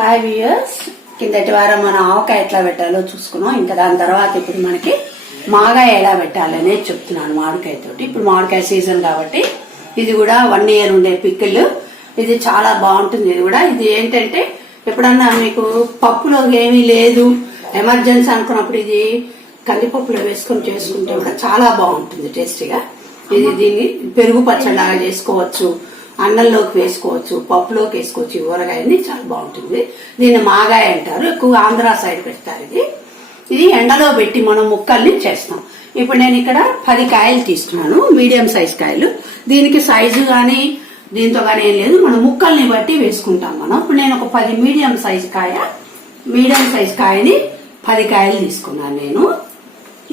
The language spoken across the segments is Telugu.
హాయ్ వ్యూయర్స్, కిందటి వారం మనం ఆవకాయ ఎట్లా పెట్టాలో చూసుకున్నాం. ఇంకా దాని తర్వాత ఇప్పుడు మనకి మాగాయ ఎలా పెట్టాలనేది చెప్తున్నాను మామిడికాయతోటి. ఇప్పుడు మామిడికాయ సీజన్ కాబట్టి ఇది కూడా 1 year ఉండే పికిల్. ఇది చాలా బాగుంటుంది. ఇది ఏంటంటే ఎప్పుడన్నా మీకు పప్పులో ఏమీ లేదు ఎమర్జెన్సీ అనుకున్నప్పుడు ఇది కందిపప్పులో వేసుకొని చేసుకుంటే కూడా చాలా బాగుంటుంది టేస్టీగా. ఇది దీన్ని పెరుగు పచ్చడిలాగా చేసుకోవచ్చు, అన్నంలోకి వేసుకోవచ్చు, పప్పులోకి వేసుకోవచ్చు. ఊరగాయని చాలా బాగుంటుంది. దీన్ని మాగాయ అంటారు, ఎక్కువ ఆంధ్ర సైడ్ పెడతారు. ఇది ఎండలో పెట్టి మనం ముక్కల్ని చేస్తాం. ఇప్పుడు నేను ఇక్కడ 10 కాయలు తీసుకున్నాను, మీడియం సైజ్ కాయలు. దీనికి సైజు గానీ దీంతో గానీ ఏం లేదు, మనం ముక్కల్ని బట్టి వేసుకుంటాం మనం. ఇప్పుడు నేను ఒక 10 మీడియం సైజ్ కాయని 10 కాయలు తీసుకున్నాను నేను.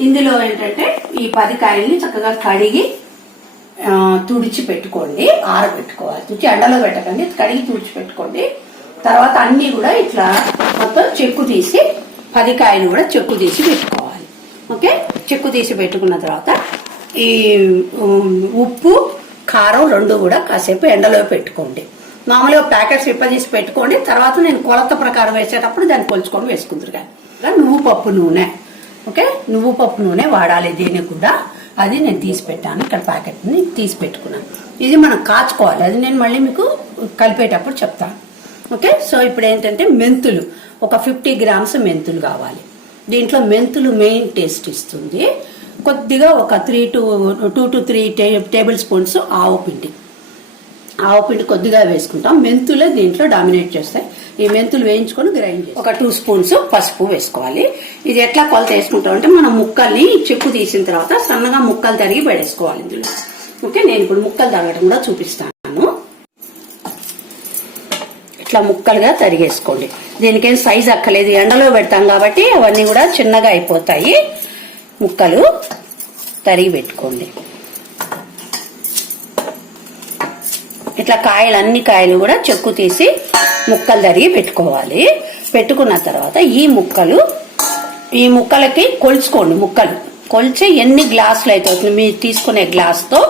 ఇందులో ఏంటంటే ఈ 10 కాయల్ని చక్కగా కడిగి తుడిచి పెట్టుకోండి, ఆరబెట్టుకోవాలి. తుడిచి ఎండలో పెట్టకండి, కడిగి తుడిచి పెట్టుకోండి. తర్వాత అన్ని కూడా ఇట్లా మొత్తం చెక్కు తీసి 10 కాయలు కూడా చెక్కు తీసి పెట్టుకోవాలి. ఓకే, చెక్కు తీసి పెట్టుకున్న తర్వాత ఈ ఉప్పు కారం 2 కూడా కాసేపు ఎండలో పెట్టుకోండి. మామూలుగా ప్యాకెట్స్ తీసి పెట్టుకోండి. తర్వాత నేను కొలత ప్రకారం వేసేటప్పుడు దాన్ని కొలుచుకొని వేసుకుంటారు. కానీ నువ్వు పప్పు నూనె, ఓకే, నువ్వు పప్పు నూనె వాడాలి దీనికి కూడా. అది నేను తీసి పెట్టాను, ఇక్కడ ప్యాకెట్ని తీసి పెట్టుకున్నాను. ఇది మనం కాచుకోవాలి, అది నేను మళ్ళీ మీకు కలిపేటప్పుడు చెప్తాను. ఓకే, సో ఇప్పుడు ఏంటంటే మెంతులు ఒక 50 grams మెంతులు కావాలి. దీంట్లో మెంతులు మెయిన్ టేస్ట్ ఇస్తుంది. కొద్దిగా ఒక 2 to 3 tablespoons ఆవు పిండి కొద్దిగా వేసుకుంటాం. మెంతులే దీంట్లో డామినేట్ చేస్తాయి. ఈ మెంతులు వేయించుకొని గ్రైండ్ చేసి ఒక 2 spoons పసుపు వేసుకోవాలి. ఇది ఎట్లా కొలత వేసుకుంటాం అంటే మనం ముక్కల్ని చెక్కు తీసిన తర్వాత సన్నగా ముక్కలు తరిగి పడేసుకోవాలి ఇందులో. ఓకే, నేను ఇప్పుడు ముక్కలు తరగడం కూడా చూపిస్తాను. ఇట్లా ముక్కలుగా తరిగేసుకోండి. దీనికేం సైజ్ అక్కలేదు, ఎండలో పెడతాం కాబట్టి అవన్నీ కూడా చిన్నగా అయిపోతాయి. ముక్కలు తరిగి పెట్టుకోండి. ఇట్లా అన్ని కాయలు కూడా చెక్కు తీసి ముక్కలు తరిగి పెట్టుకోవాలి. పెట్టుకున్న తర్వాత ఈ ముక్కలకి కొలుచుకోండి. ముక్కలు కొలిచి ఎన్ని గ్లాసులు అయితే మీరు తీసుకునే గ్లాస్తో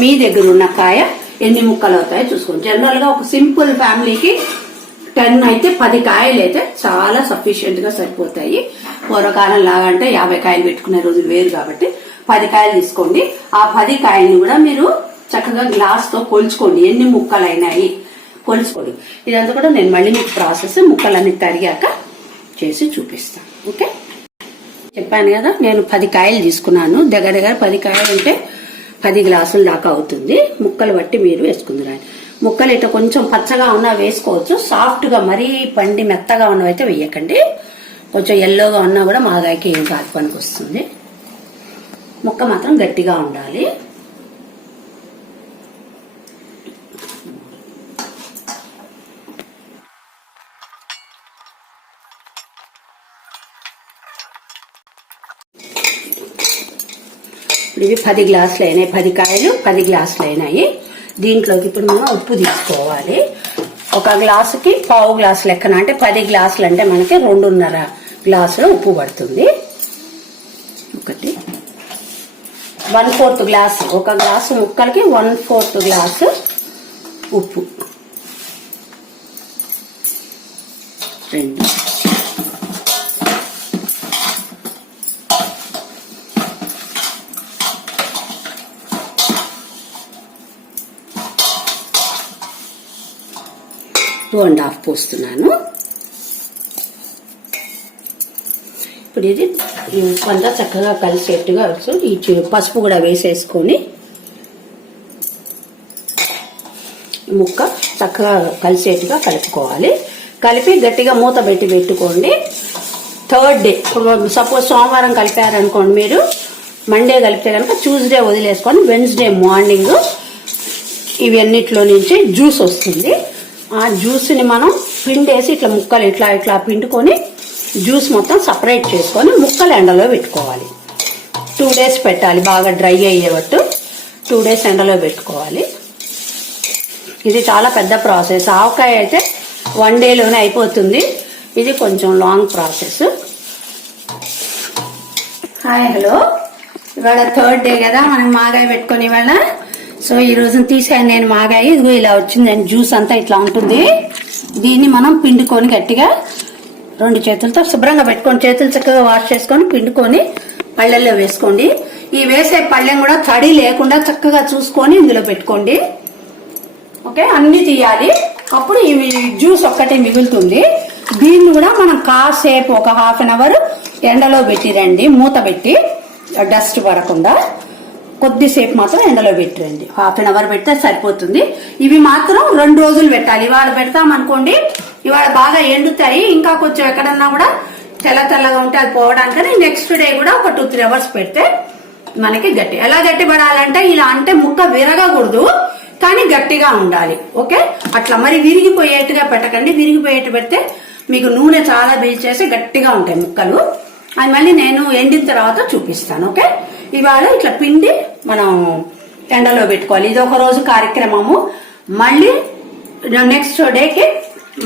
మీ దగ్గర ఉన్న కాయ ఎన్ని ముక్కలు అవుతాయో చూసుకోండి. జనరల్ గా ఒక సింపుల్ ఫ్యామిలీకి 10 అయితే 10 కాయలు అయితే చాలా సఫిషియెంట్ గా సరిపోతాయి. పూర్వకాలం లాగా అంటే 50 కాయలు పెట్టుకునే రోజులు వేరు కాబట్టి 10 కాయలు తీసుకోండి. ఆ 10 కాయల్ని కూడా మీరు చక్కగా గ్లాస్ తో కొలుచుకోండి, ఎన్ని ముక్కలు అయినాయి కొలుచుకోండి. ఇదంతా కూడా నేను మళ్ళీ మీకు ప్రాసెస్ ముక్కలన్నీ తరిగాక చేసి చూపిస్తాను. ఓకే, చెప్పాను కదా నేను 10 కాయలు తీసుకున్నాను. దగ్గర 10 కాయలు అంటే 10 గ్లాసుల దాకా అవుతుంది. ముక్కలు బట్టి మీరు వేసుకుందరు. ముక్కలు ఇట్లా కొంచెం పచ్చగా ఉన్నా వేసుకోవచ్చు, సాఫ్ట్ గా మరీ పండి మెత్తగా ఉన్నవైతే వేయకండి. కొంచెం ఎల్లోగా ఉన్నా కూడా మాగాయకి ఏం కాదు, పనికి వస్తుంది. ముక్క మాత్రం గట్టిగా ఉండాలి. ఇవి 10 గ్లాసులు అయినాయి. 10 కాయలు 10 గ్లాసులు అయినాయి. దీంట్లోకి ఇప్పుడు మనం ఉప్పు తీసుకోవాలి. ఒక గ్లాసుకి 1/2 గ్లాసు లెక్కన, అంటే 10 గ్లాసులు అంటే మనకి 2.5 గ్లాసులు ఉప్పు పడుతుంది. 1/4 గ్లాసు, ఒక గ్లాసు ముక్కలకి 1/4 గ్లాసు ఉప్పు. 2 2.5 పోస్తున్నాను. ఇప్పుడు ఇది కొంచెం చక్కగా కలిసేట్టుగా ఈ పసుపు కూడా వేసేసుకొని ముక్క చక్కగా కలిసేట్టుగా కలుపుకోవాలి. కలిపి గట్టిగా మూత పెట్టుకోండి. 3rd డే, సపోజ్ సోమవారం కలిపారనుకోండి, మీరు మండే కలిపితే కనుక ట్యూస్డే వదిలేసుకొని వెన్స్డే మార్నింగ్ ఇవన్నిట్లో నుంచి జ్యూస్ వస్తుంది. ఆ జ్యూస్ ని మనం పిండేసి ఇట్లా ముక్కలు ఇట్లా పిండుకొని జ్యూస్ మొత్తం సపరేట్ చేసుకొని ముక్కలు ఎండలో పెట్టుకోవాలి. 2 days పెట్టాలి, బాగా డ్రై అయ్యేటట్టు 2 days ఎండలో పెట్టుకోవాలి. ఇది చాలా పెద్ద ప్రాసెస్. ఆవకాయ అయితే 1 dayలోనే అయిపోతుంది. ఇది కొంచెం లాంగ్ ప్రాసెస్. Hi, hello. ఇవాళ 3rd డే కదా మనం మాగాయ పెట్టుకొని ఇవాళ. సో ఈ రోజు తీసాను నేను మాగాయ. ఇదిగో ఇలా వచ్చిందండి, జ్యూస్ అంతా ఇట్లా ఉంటుంది. దీన్ని మనం పిండుకొని గట్టిగా 2 చేతులతో శుభ్రంగా పెట్టుకొని, చేతులు చక్కగా వాష్ చేసుకొని పిండుకొని పళ్ళెల్లో వేసుకోండి. ఈ వేసే పళ్ళెం కూడా తడి లేకుండా చక్కగా చూసుకొని ఇందులో పెట్టుకోండి. ఓకే, అన్ని తీయాలి. అప్పుడు ఈ జ్యూస్ ఒక్కటే మిగులుతుంది. దీన్ని కూడా మనం కాసేపు ఒక హాఫ్ అన్ అవర్ ఎండలో పెట్టిరండి, మూత పెట్టి డస్ట్ పడకుండా కొద్దిసేపు మాత్రం ఎండలో పెట్టిరండి. హాఫ్ అన్ అవర్ పెడితే సరిపోతుంది. ఇవి మాత్రం 2 రోజులు పెట్టాలి. ఇవాళ పెడతాం అనుకోండి, ఇవాళ బాగా ఎండుతాయి. ఇంకా కొంచెం ఎక్కడన్నా కూడా తెల్లగా ఉంటే అది పోవడానికని నెక్స్ట్ డే కూడా ఒక 2-3 అవర్స్ పెడితే మనకి గట్టి. ఎలా గట్టి పడాలంటే ఇలా అంటే ముక్క విరగకూడదు, కానీ గట్టిగా ఉండాలి. ఓకే, అట్లా మరి విరిగిపోయేట్టుగా పెట్టకండి. విరిగిపోయేట్టు పెడితే మీకు నూనె చాలా పీల్చేసి గట్టిగా ఉంటాయి ముక్కలు. అది మళ్ళీ నేను ఎండిన తర్వాత చూపిస్తాను. ఓకే, ఇవాళ ఇట్లా పిండి మనం ఎండలో పెట్టుకోవాలి. ఇది ఒక రోజు కార్యక్రమము. మళ్ళీ నెక్స్ట్ డేకి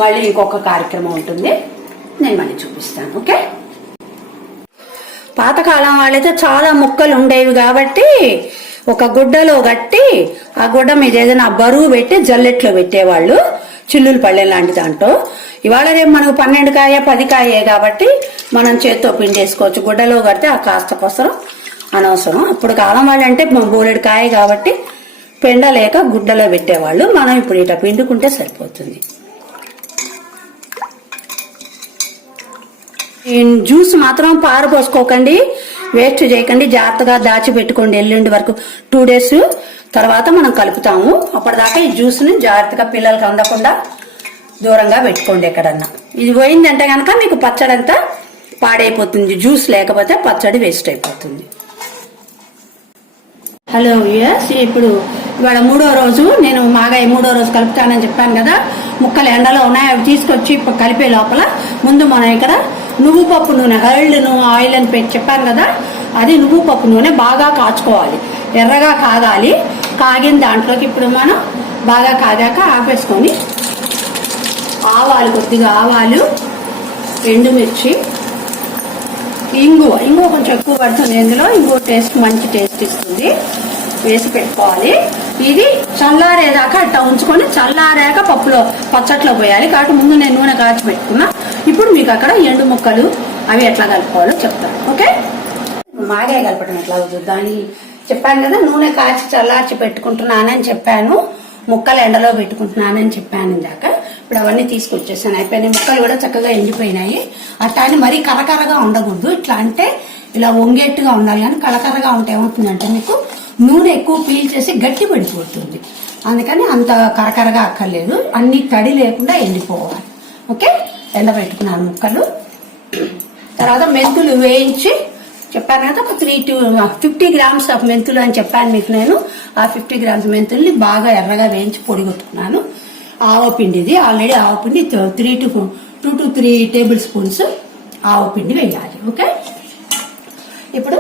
మళ్ళీ ఇంకొక కార్యక్రమం ఉంటుంది, నేను మళ్ళీ చూపిస్తాను. ఓకే, పాతకాలం వాళ్ళైతే చాలా ముక్కలు ఉండేవి కాబట్టి ఒక గుడ్డలో కట్టి ఆ గుడ్డ మీద ఏదైనా బరువు పెట్టి జల్లెట్లో పెట్టేవాళ్ళు, చిల్లులు పళ్ళె లాంటి దాంట్లో. ఇవాళ రేపు మనకు 12 కాయ 10 కాయే కాబట్టి మనం చేత్తో పిండేసుకోవచ్చు. గుడ్డలో కడితే ఆ కాస్త కొసరం అనవసరం. అప్పుడు కాలం వాళ్ళంటే బోలెడు కాయ కాబట్టి పెండలేక గుడ్డలో పెట్టేవాళ్ళు. మనం ఇప్పుడు ఇట్లా పిండుకుంటే సరిపోతుంది. జ్యూస్ మాత్రం పారపోసుకోకండి, వేస్ట్ చేయకండి, జాగ్రత్తగా దాచిపెట్టుకోండి. ఎల్లుండి వరకు 2 డేస్ తర్వాత మనం కలుపుతాము. అప్పటిదాకా ఈ జ్యూస్ ని జాగ్రత్తగా పిల్లలకి అందకుండా దూరంగా పెట్టుకోండి ఎక్కడన్నా. ఇది పోయిందంటే కనుక మీకు పచ్చడి అంతా పాడైపోతుంది. జ్యూస్ లేకపోతే పచ్చడి వేస్ట్ అయిపోతుంది. హలో వ్యూయర్స్, ఇప్పుడు ఇవాళ 3వ రోజు. నేను మాగాయ 3వ రోజు కలుపుతానని చెప్పాను కదా. ముక్కలు ఎండలో ఉన్నాయి, అవి తీసుకొచ్చి ఇప్పుడు కలిపే లోపల ముందు మనం ఇక్కడ నువ్వు పప్పు నూనె, హర్ల్డ్ ఆయిల్ అని పెట్టి చెప్పాను కదా, అది నువ్వు పప్పు నూనె బాగా కాచుకోవాలి, ఎర్రగా కాగాలి. కాగిన దాంట్లోకి ఇప్పుడు మనం బాగా కాగాక ఆపేసుకొని ఆవాలు, కొద్దిగా ఆవాలు, ఎండుమిర్చి, ఇంగువ కొంచెం ఎక్కువ పడుతుంది ఇందులో. ఇంగువ టేస్ట్ మంచి టేస్ట్ ఇస్తుంది, వేసి పెట్టుకోవాలి. ఇది చల్లారేదాకా అట్లా ఉంచుకొని చల్లారాక పచ్చట్లో పోయాలి. కాబట్టి ముందు నేను నూనె కాచి పెట్టుకున్నా. ఇప్పుడు మీకు అక్కడ ఎండు ముక్కలు అవి ఎట్లా కలుపుకోవాలో చెప్తాను. ఓకే, మాగాయ కలపడం ఎట్లా అవుతుంది దాన్ని చెప్పాను కదా. నూనె కాచి చల్లార్చి పెట్టుకుంటున్నానని చెప్పాను, ముక్కలు ఎండలో పెట్టుకుంటున్నానని చెప్పాను ఇందాక. ఇప్పుడు అవన్నీ తీసుకొచ్చేసాను, అయిపోయినాయి. ముక్కలు కూడా చక్కగా ఎండిపోయినాయి. అట్లా అని మరీ కరకరగా ఉండకూడదు. ఇట్లా అంటే ఇలా వంగేట్టుగా ఉండాలి. కానీ కరకరగా ఉంటే ఏమవుతుందంటే మీకు నూనె ఎక్కువ పీల్చేసి గట్టి పడిపోతుంది. అందుకని అంత కరకరగా అక్కర్లేదు, అన్ని తడి లేకుండా ఎండిపోవాలి. ఓకే, ఎండబెట్టుకున్నాను ముక్కలు. తర్వాత మెంతులు వేయించి చెప్పాను కదా, ఒక 50 గ్రామ్స్ ఆఫ్ మెంతులు అని చెప్పాను మీకు నేను. ఆ 50 గ్రామ్స్ మెంతుల్ని బాగా ఎర్రగా వేయించి పొడిగొట్టుకున్నాను. ఆవపిండిది ఆల్రెడీ ఆవపిండి 2 to 3 టేబుల్ స్పూన్స్ ఆవపిండి వేయాలి. ఓకే, ఇప్పుడు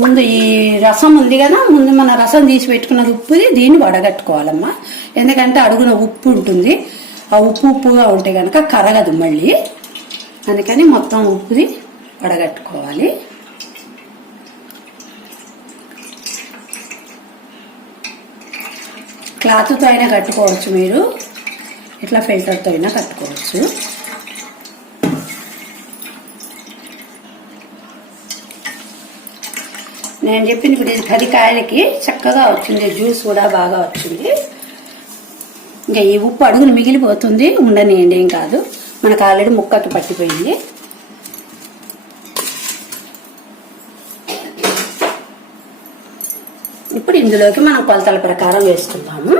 ముందు ఈ రసం ఉంది కదా, ముందు మన రసం తీసి పెట్టుకున్న ఉప్పుది దీన్ని వడగట్టుకోవాలమ్మా. ఎందుకంటే అడుగున ఉప్పు ఉంటుంది, ఆ ఉప్పుగా ఉంటే కనుక కరగదు మళ్ళీ. అందుకని మొత్తం ఉప్పుది వడగట్టుకోవాలి. క్లాత్తో అయినా కట్టుకోవచ్చు మీరు, ఇట్లా ఫిల్టర్తో అయినా కట్టుకోవచ్చు. నేను చెప్పింది ఇప్పుడు ఇది 10 కాయలకి చక్కగా వచ్చింది, జ్యూస్ కూడా బాగా వచ్చింది. ఇంకా ఈ ఉప్పు అడుగును మిగిలిపోతుంది, ఉండనియండి, ఏం కాదు. మనకు ఆల్రెడీ ముక్కకి పట్టిపోయింది. ఇప్పుడు ఇందులోకి మనం కొలతల ప్రకారం వేసుకుందాము.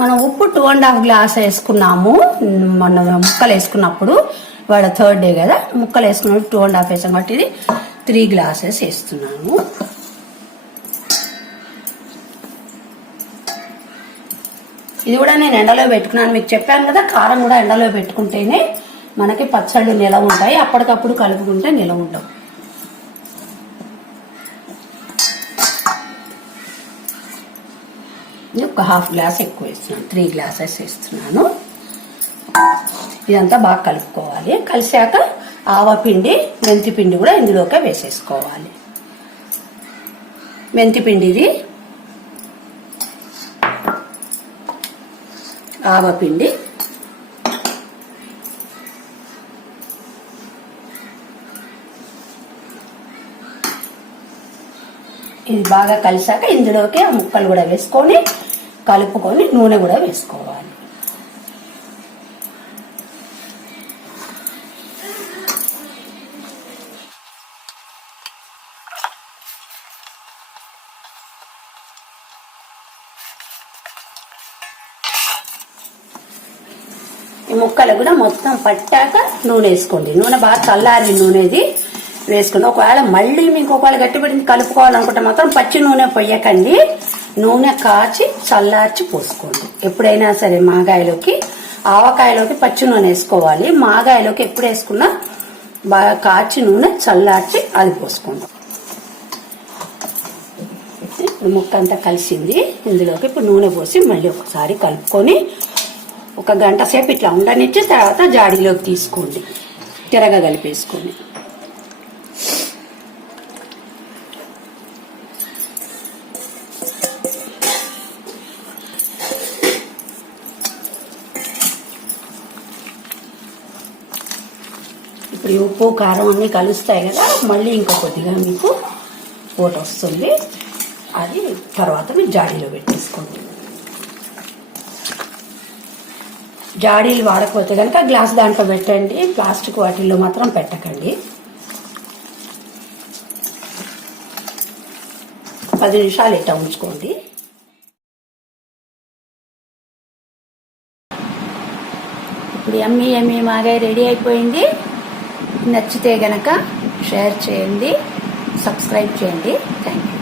మనం ఉప్పు 2.5 గ్లాస్ వేసుకున్నాము మన ముక్కలు వేసుకున్నప్పుడు. వాళ్ళ 3rd డే కదా, ముక్కలు వేసుకున్నప్పుడు 2.5 వేసాం కాబట్టి ఇది 3 గ్లాసెస్ వేస్తున్నాను. ఇది కూడా నేను ఎండలో పెట్టుకున్నాను, మీకు చెప్పాను కదా. కారం కూడా ఎండలో పెట్టుకుంటేనే మనకి పచ్చళ్ళు నిలవ ఉంటాయి, అప్పటికప్పుడు కలుపుకుంటే నిలవ ఉండవు. ఒక 1/2 గ్లాస్ ఎక్కువ వేస్తున్నాను, 3 గ్లాసెస్ వేస్తున్నాను. ఇదంతా బాగా కలుపుకోవాలి. కలిసాక ఆవపిండి, మెంతిపిండి కూడా ఇందులోకే వేసేసుకోవాలి. మెంతిపిండిది ఆవపిండి, ఇది బాగా కలిసాక ఇందులోకి ఆ ముక్కలు కూడా వేసుకొని కలుపుకొని నూనె కూడా వేసుకోవాలి. ఈ ముక్కలు కూడా మొత్తం పట్టాక నూనె వేసుకోండి. నూనె బాగా చల్లారి నూనెది వేసుకోండి. ఒకవేళ మళ్ళీ మీకు ఒకవేళ గట్టిపడింది కలుపుకోవాలనుకుంటే మాత్రం పచ్చి నూనె పొయ్యకండి. నూనె కాచి చల్లార్చి పోసుకోండి. ఎప్పుడైనా సరే మాగాయలోకి, ఆవకాయలోకి పచ్చి నూనె వేసుకోవాలి. మాగాయలోకి ఎప్పుడు వేసుకున్నా బాగా కాచి నూనె చల్లార్చి అది పోసుకోండి. ఇప్పుడు ముక్క అంతా కలిసింది. ఇందులోకి ఇప్పుడు నూనె పోసి మళ్ళీ ఒకసారి కలుపుకొని 1 గంట సేపు ఇట్లా ఉండనిచ్చి తర్వాత జాడీలోకి తీసుకోండి. తిరగ కలిపేసుకోండి. ఇప్పుడు ఉప్పు కారం అన్నీ కలుస్తాయి కదా, మళ్ళీ ఇంకో కొద్దిగా మీకు పోటు వస్తుంది. అది తర్వాత మీరు జాడీలో పెట్టేసుకోండి. జాడీలు వాడకపోతే కనుక గ్లాస్ దాంట్లో పెట్టండి. ప్లాస్టిక్ వాటిల్లో మాత్రం పెట్టకండి. 10 నిమిషాలు ఇట్లా ఉంచుకోండి. ఇప్పుడు ఎమ్మి మాగాయ రెడీ అయిపోయింది. నచ్చితే గనక షేర్ చేయండి, సబ్స్క్రైబ్ చేయండి. Thank you.